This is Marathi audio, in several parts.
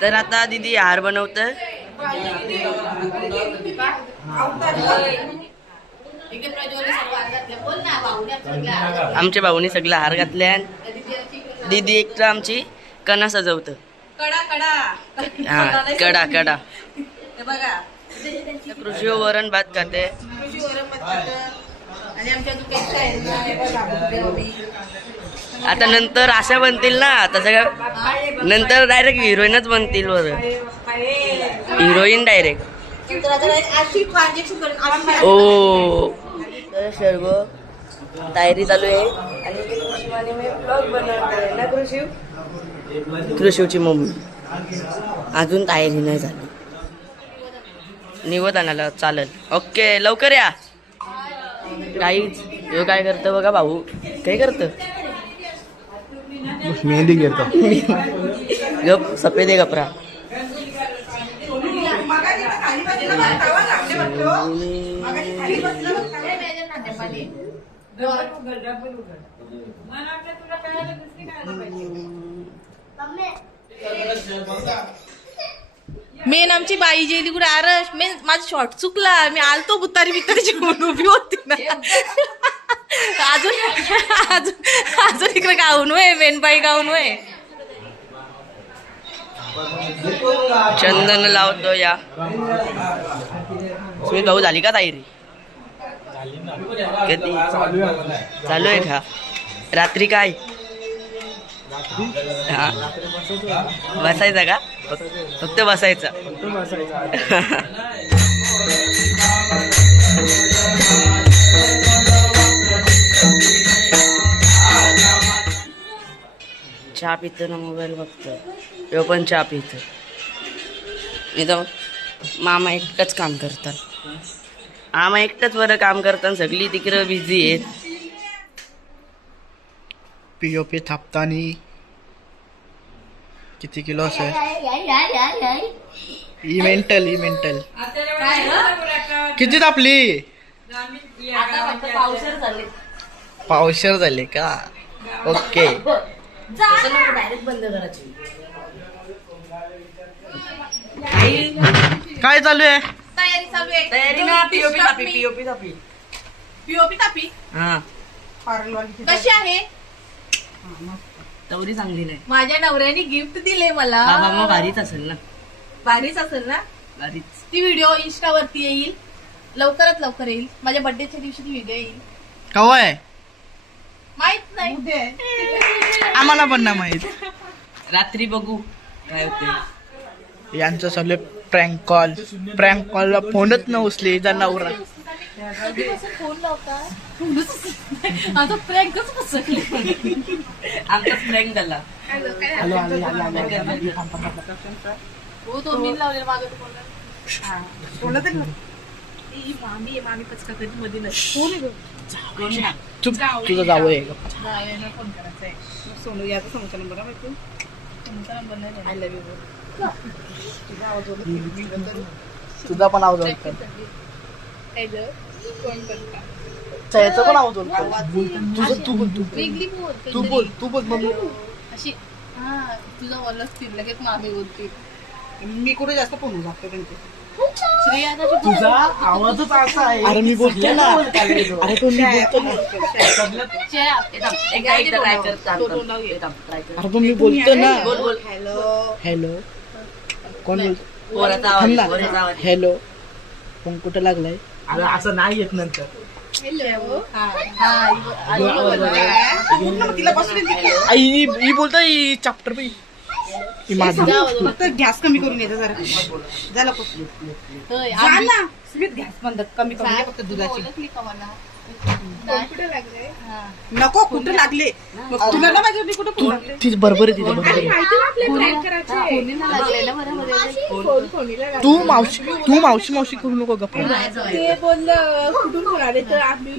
तर आता दीदी हार बनवत. आमच्या भाऊनी सगळं हार घातल्या दीदी एक तर आमची कणा सजवत. कडा कडा. हा कडा कडा. बघा. कृषी वरण भात खाते. आणि आमच्या आता नंतर अशा बनतील ना आता सगळं नंतर डायरेक्ट हिरोईनच बनतील बरं हिरोईन डायरेक्ट ओ. सर्व तयारी चालू आहे. आणि कृषीची मम्मी. अजून तयारी नाही झाली. निवत आणायला चालेल. ओके लवकर या. काहीच काय करतं बघा भाऊ. काय करतं? मेहंदी घेतो. गप सफेद आहे कपरा मेन आमची बाई जेली कुठे आरश मेन माझा शॉर्ट चुकला. मी आलतो बुतारी बितारीची म्हणून उभी होती ना. अजून इकडे गाऊन वय मेन बाई गाऊन वय. चंदन लावतो या. तुम्ही भाऊ झाली का तयारी कधी? चालू आहे का? रात्री काय? हा. बसायचा का? फक्त बसायचा. चहा पितो ना मोबाईल बघतो ह्यो पण चहा पितो इथं मामा एकटंच काम करतात. मामा एकटंच बरं काम करतात सगळी तिकडं बिझी आहेत. पीओपी थापतानी. किती किलो असेल? ई मेंटल ई मेंटल किती तापली पावशर झाले. का? ओके. डायरेक्ट बंद करायची. काय चालू आहे? तयारी चालू आहे. तयारी ना पीओपी तापी पीओपी तापी. पीओपी तापी? हा. कशी आहे? तेवढी चांगली नाही. माझ्या नवऱ्याने गिफ्ट दिले मला. बाबा मग भारीच असेल ना. भारीच असेल ना? भारीच. ती व्हिडिओ इंस्टावरती येईल. लवकरात लवकर येईल. माझ्या बर्थडेच्या दिवशी ती व्हिडिओ येईल. कवा आहे? माहीत नाही. आम्हाला पण नाही माहीत. रात्री बघू. काय होते यांचं चालू प्रँक कॉल प्रँक कॉलला फोनच न उचले जा नवरा फोन लावता. आता प्रँकच फसकले आमचाच प्रँक झाला. हो तो मी लावलेला मागे मामी आहे मामी पचका कधी मध्ये आहे गं. चुप तुझं जावं आहे जावयाला फोन करायचा आहे. सोनू याचा नंबर आहे? तू तुमचा नंबर नाही आय लव्ह यू तुझा पण आवाज हॅलो कोण त्याचं पण आवाज ओळखतो. तुझं तू बोल तू बोल. तू बोल तू बोल मम्मी. अशी. हा तुझा वॉल असतील लगेच मामी बोलतील मी कुठे जास्त फोन लागतो त्यांचे श्रेया कशी तुझा आवाजच असा आहे अरे मी बोलतो ना. अरे मी बोलतो ना. अरे पण मी बोलतो ना. बोल बोल. हॅलो. कोण बोल पोराचा आवाज थांब ना. पोराचा आवाज. हॅलो. फोन कुठं लागलाय? अरे असं नाही येत नंतर. हॅलो. हा हा आई बोलतो ही चॅप्टर बाई ही माझी. फक्त गॅस कमी करून येते जरा. झालं ना. स्मित गॅस बंद कमी करून फक्त दुधाची. हा. नको कुठे लागले? मग तुला ना माहिती मी कुठे तू ती बरोबर तिचं बरोबर तू मावशी तू मावशी मावशी करू नको गप्पा. ते बोललं कुठून तर आम्ही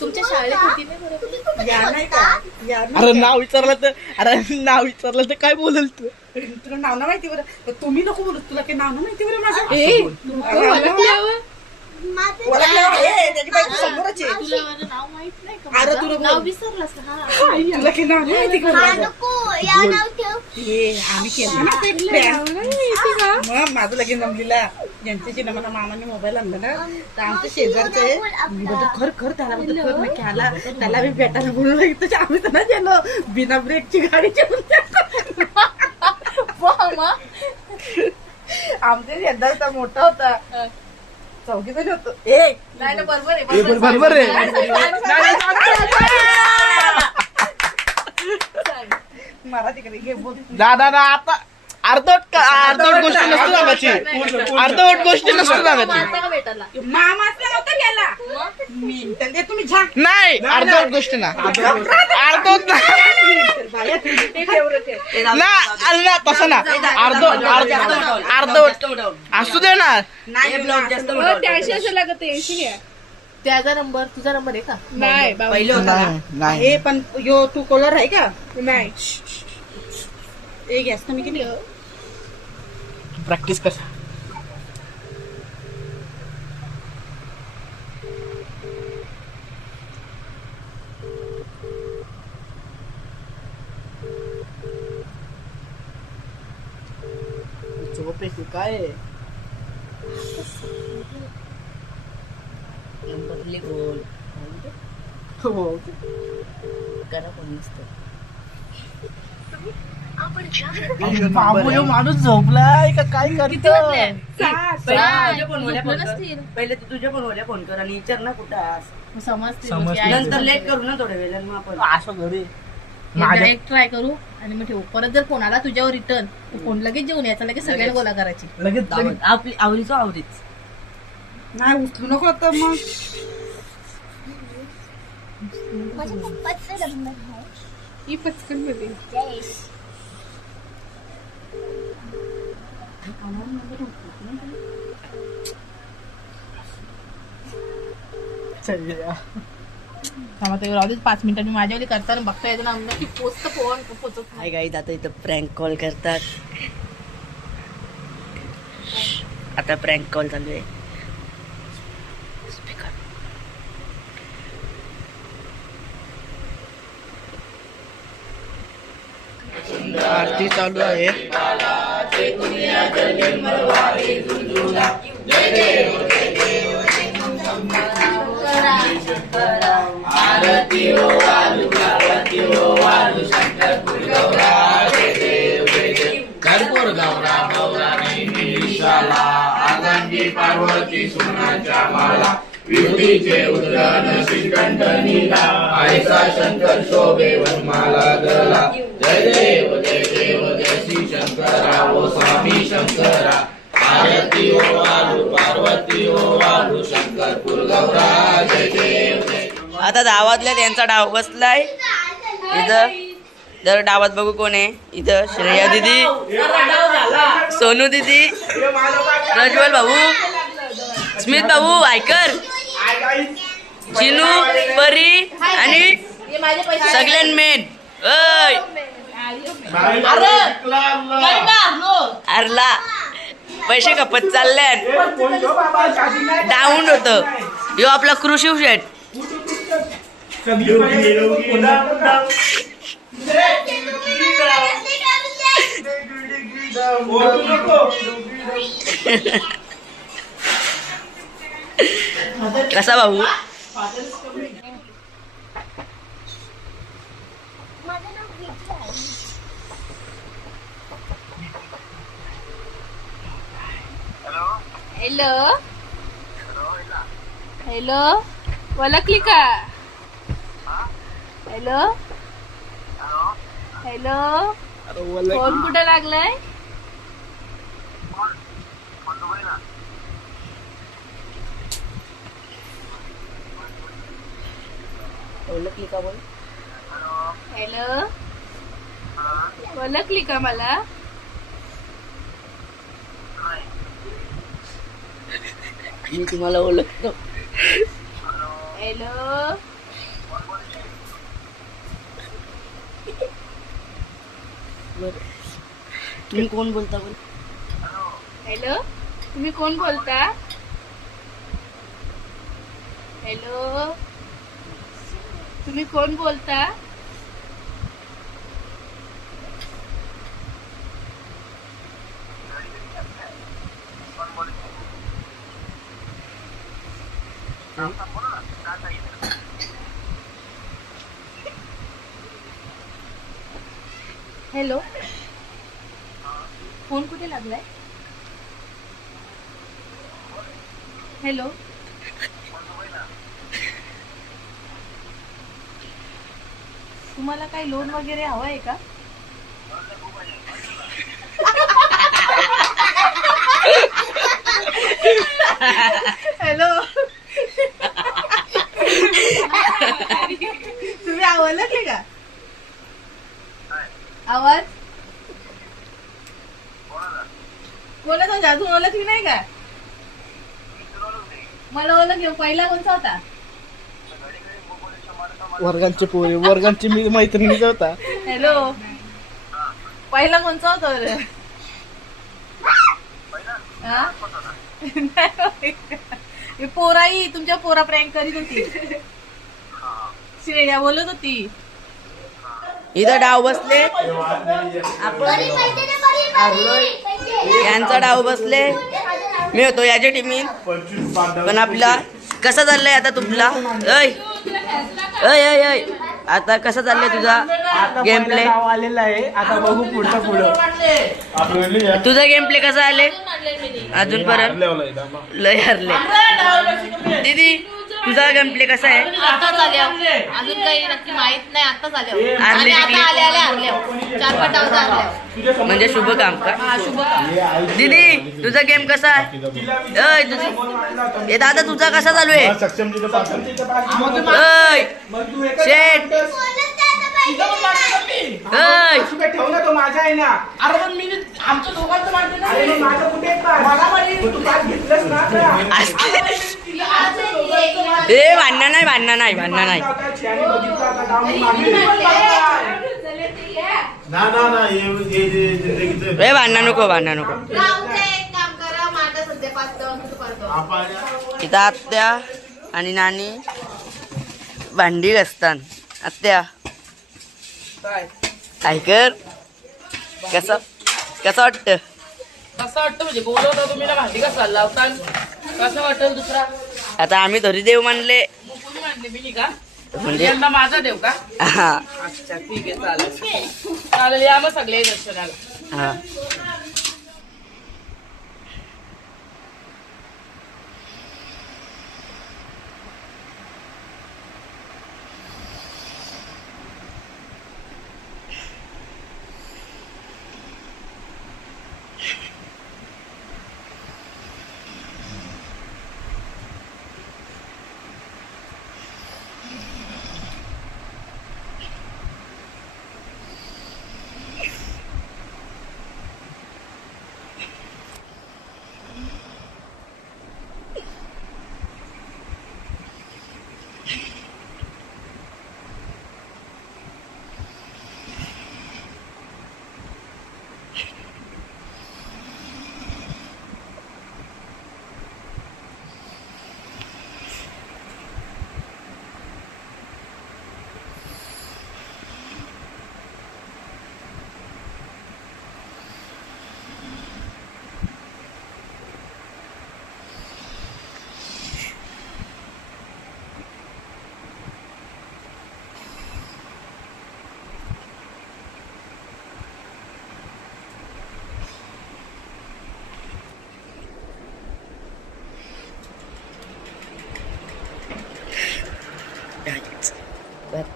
तुमच्या शाळेत होती बरोबर नाही का? या अरे नाव विचारलं तर अरे नाव विचारलं तर काय बोलल तू? तुला नाव ना माहिती बरं. तुम्ही नको बोलू. तुला काही नाव ना माहिती बरं माझं? ए, तू ओळखल्यावर. ओळखलं ए, त्याची बायको समोरच आहे. तुला माझं नाव माहीत नाही का अरे माझं? तुला नाव बोल. विसरलास का? हा. आई, तुला की नाव नाही माहिती का माझं? आम्ही केलं. ना ते prank. माझं लगीन जमलेला ज्यांच्याशी ना मला मामाने मोबाईल आणला ना तर आमच्या शेजारचं आहे मी बोलतो खर खर त्याला बोलतो खर मी आला त्याला मी भेटायला बोललो इथं आम्ही तर ना गेलो बिना ब्रेकची गाडी घेऊन आमच्या शेजारचा मोठा होता चौघी जणी होतो एक नाही ना, बरोबर आहे, बरोबर आहे. बरोबर आहे मला तिकडे घे बोल दादा ना आता अर्धवट का अर्धवट गोष्टी नसतो सांगायची अर्धवट गोष्टी नसतो सांगायची भेटायला मामा नव्हता गेला तुम्ही नाही अर्धवट गोष्टी ना. अर्धवट ना ते तसं ना. अर्ध अर्ध अर्धवट असू दे ना. नाही ब्लॉग जास्त त्याचा नंबर तुझा नंबर आहे का? नाही पहिले होता ना. नाही हे पण यो टू कॉलर आहे का? नाही. एक गॅस कमी केली. प्रॅक्टिस कर. झोप येते काय? नंबरली बोल हो. करा कोण नसतं माणूस झोपलाय का? काय करतो. पहिले तू तुझ्या फोनवाल्या फोन कर आणि विचार ना कुठं समजते समजते. नंतर लेट करू ना थोड्या वेळाने मग आपण. असं घरी. माझ्या डायरेक्ट ट्राय करू आणि मग ठेवू. परत जर फोन आला तुझ्यावर रिटर्न फोन लगेच जेवून यायचा लगेच सगळ्यांना गोला करायची. लगेच आपली आवडीचो आवडीच. नाही उचलू नको आता मग. ही पचकनमध्ये चल या. राहू पाच मिनिटांनी मी करताना बघता येतो ना की पोचत फोन पोचत हाय गाईज आता इथं प्रँक कॉल करतात. आता प्रँक कॉल चालू आहे. आरती चालू आहे. धरपूर गौरा गौरांगी पार्वती सुनाच्या माला युतीचे उद्रन श्रीकंठ निला आईचा शंकर शोभे वनमाला गला जय देव जय देव. चालू आहे आता डावातल्या त्यांचा डाव बसलाय. इथं. जर डावात बघू कोण आहे. इथं श्रेया दिदी. सोनू दिदी. प्रज्वल भाऊ. स्मित भाऊ आयकर. चिनू परी आणि सगळ्यां मेन ओय अरला पैसे कपत चालल्यान डाऊन होत. यो आपला कृषी शेट कसा भाऊ. हॅलो. हॅलो. ओळखली का हॅलो. हॅलो. फोन कुठे लागलाय? ओळखली का बोल. हॅलो. ओळखली का मला. मी तुम्हाला ओळखतो. हॅलो. बरं. तुम्ही कोण बोलता बोल हॅलो. तुम्ही कोण बोलता? हॅलो. तुम्ही कोण बोलता? हॅलो. फोन कुठे लागलाय? हॅलो. तुम्हाला काही लोन वगैरे हवं आहे का हॅलो तुम्ही आवडलं का आवाज कोणाचा होता अजून ओळख नाही का मला ओळख घेऊ पहिला कोणता होता? वर्गांची पोरी वर्गांची मी मैत्रिणीचा होता. हॅलो? पहिला कोणचा होता? हा? नाही. ही पोराई तुमच्या पोरा प्रँक करीत होती. श्रेया बोलत होती. इथं डाव बसले. यांचा डाव बसले. मी होतो याच्या टीमीत पण आपला कसा चाललाय आता तुपला ऐ. ऐ ऐ ऐ. आता कसा चाललाय तुझा गेम प्ले नाव आलेलं आहे. आता बघू पुढचं पुढं. तुझा गेम प्ले कसा आले? अजूनपर्यंत लय हरले. दीदी तुझा गेम प्ले कसा आहे? आता झाल्या अजून काही नक्की माहीत नाही आता झाल्या हारले आणि जिंकले. आता आल्या आल्या चार पाच डाव हरल्या म्हणजे शुभ काम का? दीदी तुझा गेम कसा आहे? ए दादा तुझा कसा चालू आहे? सक्षम तिथं पाठवून ऐ शेट. ऐ. ठेव ना तो माझा आहे ना. अरे पण मी आमच्या दोघांचं मारते ना अरे मग माझं कुठे ए भांडणं नाही भांडणं नाही भांडणं नाही. बघितलं आता. ना ना ना हे हे जे जिंदगीचं ए भांडणं नको भांडणं नको. काम. आपण इथं आत्या आणि नानी भांडी घसतात. आत्या. काय कर कसं कसं वाटतं? कसं वाटतं म्हणजे बोलवता तुम्ही ना भांडी कसं लावता कसं वाटेल दुसरा? आता आम्ही धरी देव मानले. कोणी मांडले मी का? म्हणजे? माझा देव का? हा. अच्छा ठीक आहे चालेल. चालेल या मग सगळे दर्शनाला. हा.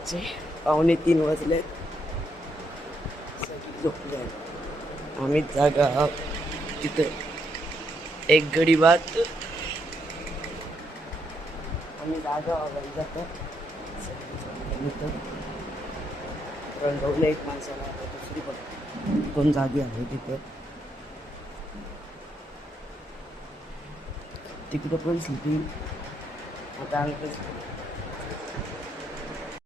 रातचे पावणे तीन वाजले सगळी झोपली आम्ही जागा आहोत. तिथं. एक घडी बात आम्ही जागा आहोत जातो. रंगवलं एक माणसाला आता दुसरी पण. दोन जागी आहे तिथे. तिकडं पण स्लिपिंग आता आम्ही पण.